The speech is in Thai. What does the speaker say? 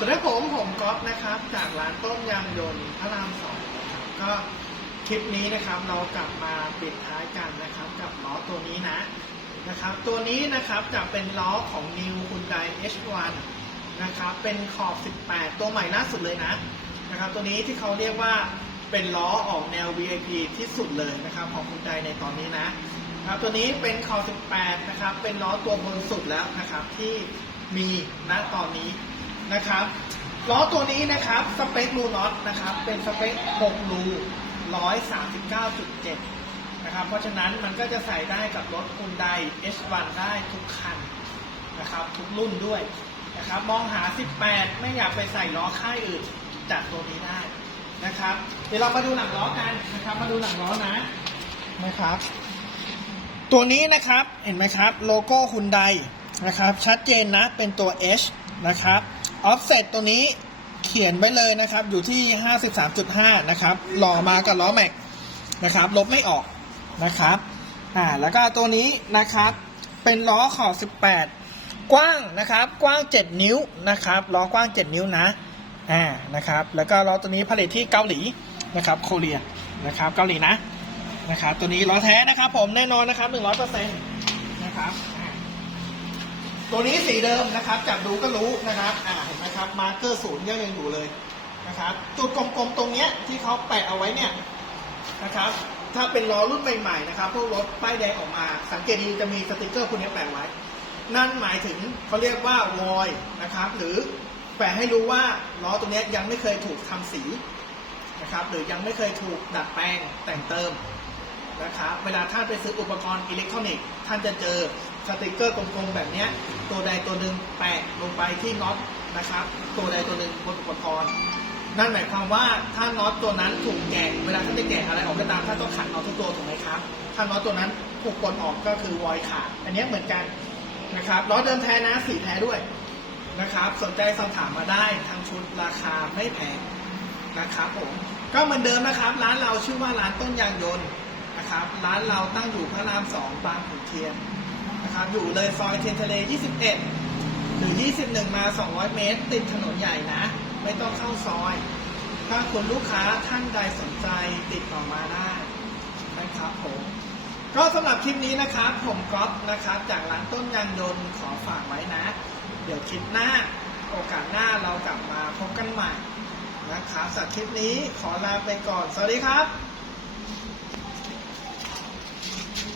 สวัสดีครับผมผมก๊อฟนะครับ จากร้านต้มยำยนต์พระรามสองก็คลิปนี้นะครับเรากลับมาปิดท้ายกันนะครับ กับล้อตัวนี้นะนะครับ ตัวนี้นะครับจะเป็นล้อของ New Hyundai H1 นะครับ เป็นขอบ 18 ตัวใหม่ล่าสุดเลยนะนะครับ ตัวนี้ที่เขาเรียกว่าเป็นล้อออกแนว VIP ที่สุดเลยนะครับ ของ Hyundai ในตอนนี้นะครับตัวนี้เป็นขอบ 18 นะครับ เป็นล้อตัวบนสุดแล้วนะครับที่มีณตอนนี้ นะครับล้อตัวนี้นะครับสเปครูน็อตนะครับเป็นสเปค6รู139.7 นะครับ เพราะฉะนั้นมันก็จะใส่ได้กับรถ Hyundai H1 ได้ทุกคันนะครับ ทุกรุ่นด้วยนะครับ มองหา 18 ไม่อยากไปใส่ล้อค่ายอื่นจัดตัวนี้ได้นะครับ เดี๋ยวเรามาดูหลังล้อกันนะครับ มาดูหลังล้อนะนะครับ ตัวนี้นะครับเห็นไหมครับ โลโก้ Hyundai นะครับ ชัดเจนนะเป็นตัว H นะครับออฟเซตตัวนี้เขียนไว้เลยนะครับ อยู่ที่ 53.5 นะครับหล่อมากับล้อแม็กนะครับ ลบไม่ออกนะครับ อ่า แล้วก็ตัวนี้นะครับ เป็นล้อขอบ 18 กว้างนะครับ กว้าง 7 นิ้วนะครับ ล้อกว้าง 7 นิ้วนะ อ่า นะครับ แล้วก็ล้อตัวนี้ผลิตที่เกาหลีนะครับโคเรียนะครับ เกาหลีนะ นะครับ ตัวนี้ล้อแท้นะครับ ผมแน่นอนนะครับหนึ่งร้อยเปอร์เซ็นต์นะครับ ตัวนี้สีเดิมนะครับจับดูก็รู้นะครับอ่าเห็นไหมครับมาร์เกอร์ศูนย์ยังยังอยู่เลยนะครับ จุดกลมๆตรงเนี้ยที่เขาแปะเอาไว้เนี่ยนะครับถ้าเป็นล้อรุ่นใหม่ๆนะครับพวกรถป้ายแดงออกมา สังเกตดีจะมีสติกเกอร์พวกนี้แปะไว้ นั่นหมายถึงเขาเรียกว่าวอยนะครับ หรือแปะให้รู้ว่าล้อตรงเนี้ยยังไม่เคยถูกทำสีนะครับ หรือยังไม่เคยถูกดัดแปลงแต่งเติมนะครับ เวลาท่านไปซื้ออุปกรณ์อิเล็กทรอนิกส์ท่านจะเจอ สติกเกอร์กลมๆแบบนี้ตัวใดตัวหนึ่งแปะลงไปที่น็อตนะครับ ตัวใดตัวหนึ่งบนอุปกรณ์นั่นหมายความว่าถ้าน็อตตัวนั้นถูกแกะเวลาท่านจะแกะอะไรออกก็ตามท่านต้องขันน็อตทุกตัวถูกไหมครับถ้าน็อตตัวนั้นถูกกดออกก็คือวอยขาดอันนี้เหมือนกันนะครับล้อเดิมแท้นะสีแท้ด้วยนะครับ สนใจสอบถามมาได้ทางชุดราคาไม่แพงนะครับผมก็เหมือนเดิมนะครับ ร้านเราชื่อว่าร้านต้นยางยนต์นะครับ ร้านเราตั้งอยู่พระรามสองบางขุนเทียน นะครับอยู่เลยซอยเทียนทะเล 21 หรือ 21 มา 200 เมตร ติดถนนใหญ่นะ ไม่ต้องเข้าซอย ถ้าคุณลูกค้าท่านใดสนใจติดต่อมาได้นะครับผมก็สำหรับคลิปนี้นะครับผมก๊อฟนะครับจากร้านต้นยางยนต์ขอฝากไว้นะ เดี๋ยวคลิปหน้าโอกาสหน้าเรากลับมาพบกันใหม่นะครับสำหรับคลิปนี้ขอลาไปก่อน สวัสดีครับ